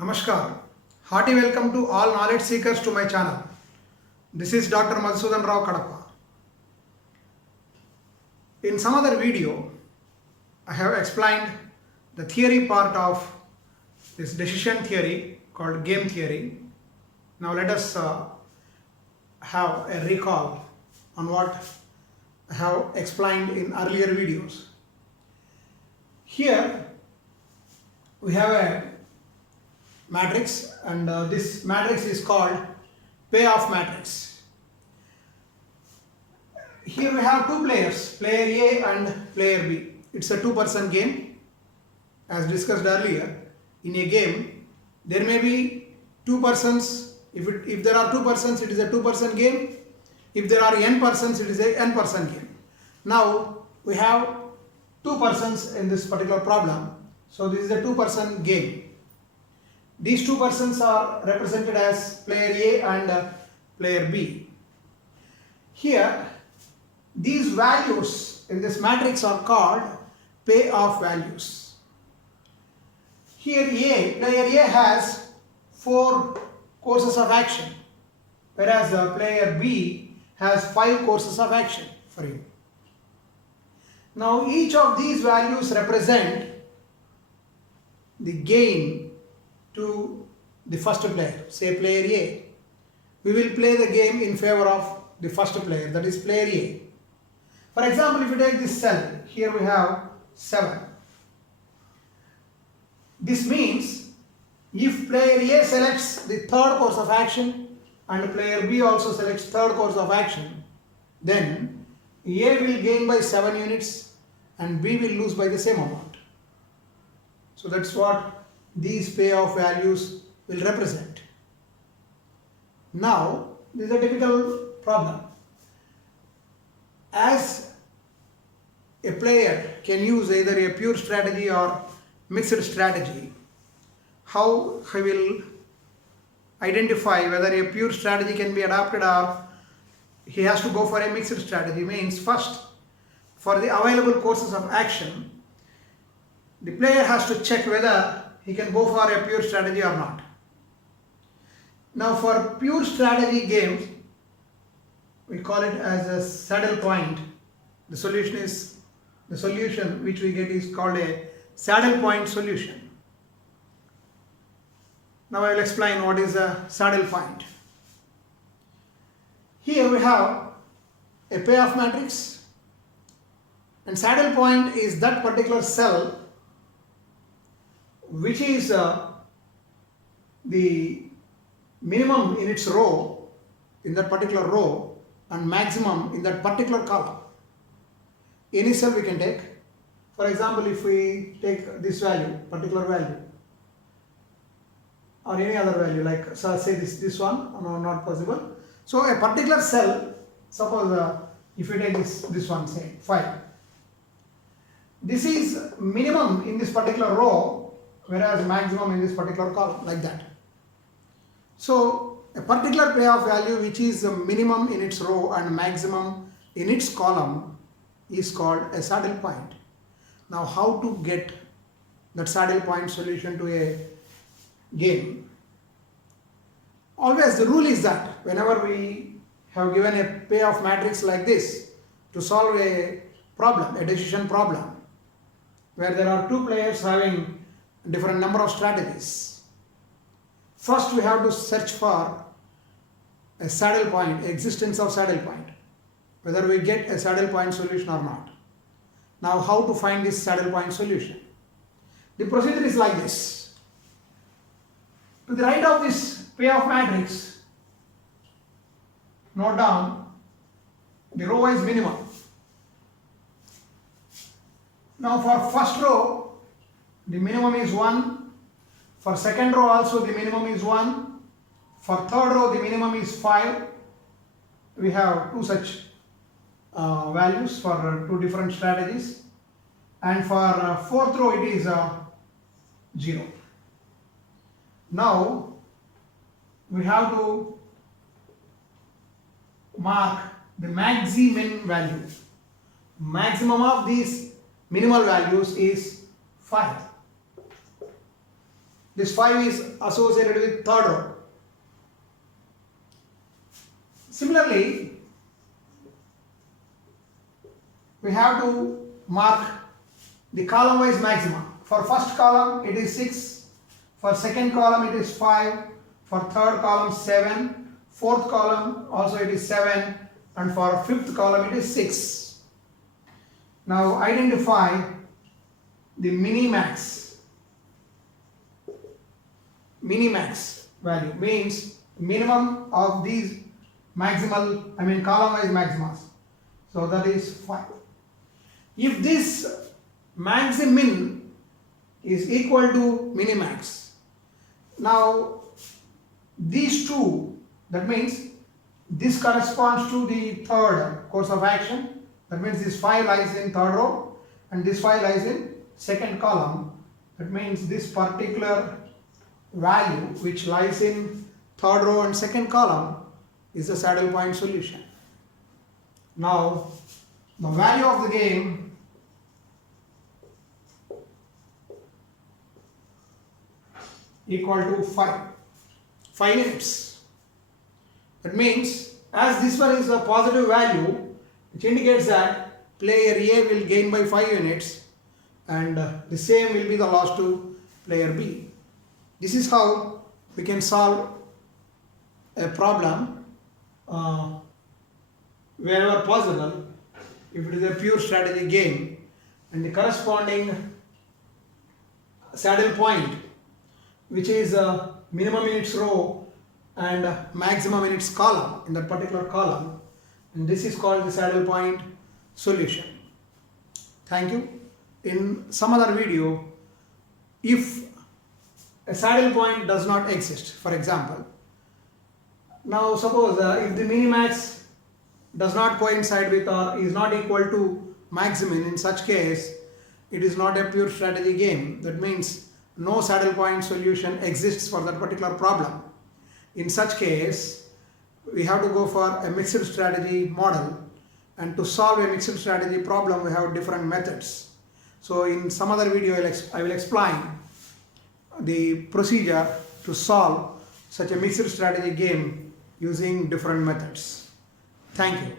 Namaskar. Hearty welcome to all knowledge seekers to my channel. This is Dr. Madhusudan Rao Kadapa. In some other video, I have explained the theory part of this decision theory called game theory. Now let us have a recall on what I have explained in earlier videos. Here we have a matrix, and this matrix is called payoff matrix. Here we have two players, player A and player B. It's a two-person game. As discussed earlier, in a game there may be two persons. If there are two persons, it is a two-person game. If there are n persons, it is a n-person game. Now we have two persons in this particular problem, so this is a two-person game. These two persons are represented as player A and player B. Here, these values in this matrix are called payoff values. Here player A has 4 courses of action, whereas player B has 5 courses of action for him. Now each of these values represent the gain to the first player, say player A. We will play the game in favor of the first player, that is player A. For example, if you take this cell, here we have 7. This means if player A selects the third course of action and player B also selects third course of action, then A will gain by 7 units and B will lose by the same amount. So that's what these payoff values will represent. Now, this is a typical problem. As a player can use either a pure strategy or mixed strategy, how he will identify whether a pure strategy can be adopted or he has to go for a mixed strategy means, first, for the available courses of action, the player has to check whether he can go for a pure strategy or not. Now for pure strategy games, we call it as a saddle point. The solution which we get is called a saddle point solution. Now I will explain what is a saddle point. Here we have a payoff matrix, and saddle point is that particular cell which is the minimum in its row, in that particular row, and maximum in that particular column. Any cell we can take. For example, if we take this value, particular value, or any other value, like say this one, no, not possible. So a particular cell, suppose if we take this one, say 5. This is minimum in this particular row, whereas maximum in this particular column, like that. So a particular payoff value which is the minimum in its row and maximum in its column is called a saddle point. Now how to get that saddle point solution to a game? Always the rule is that whenever we have given a payoff matrix like this to solve a problem, a decision problem, where there are two players having different number of strategies, first we have to search for a saddle point, existence of saddle point, whether we get a saddle point solution or not. Now how to find this saddle point solution? The procedure is like this. To the right of this payoff matrix, note down the row is minimum. Now for first row, the minimum is 1. For second row also the minimum is 1. For third row the minimum is 5. We have two such values for two different strategies. And for fourth row it is 0. Now we have to mark the maxi-min value. Maximum of these minimal values is 5. This 5 is associated with third row. Similarly, we have to mark the column wise maxima. For first column it is 6, for second column it is 5, for third column 7, fourth column also it is 7, and for fifth column it is 6. Now identify the minimax. Minimax value means minimum of these column wise maximas. So that is 5. If this maximin is equal to minimax, now these two, that means this corresponds to the third course of action, that means this 5 lies in third row and this 5 lies in second column. That means this particular value which lies in third row and second column is a saddle point solution. Now the value of the game equal to 5 units. That means as this one is a positive value, which indicates that player A will gain by 5 units and the same will be the loss to player B. This is how we can solve a problem wherever possible if it is a pure strategy game and the corresponding saddle point, which is minimum in its row and maximum in its column, in that particular column, and this is called the saddle point solution. Thank you. In some other video, if a saddle point does not exist, for example, now suppose if the minimax does not coincide with or is not equal to maximin, in such case it is not a pure strategy game. That means no saddle point solution exists for that particular problem. In such case, we have to go for a mixed strategy model, and to solve a mixed strategy problem we have different methods. So in some other video I will explain the procedure to solve such a mixed strategy game using different methods. Thank you.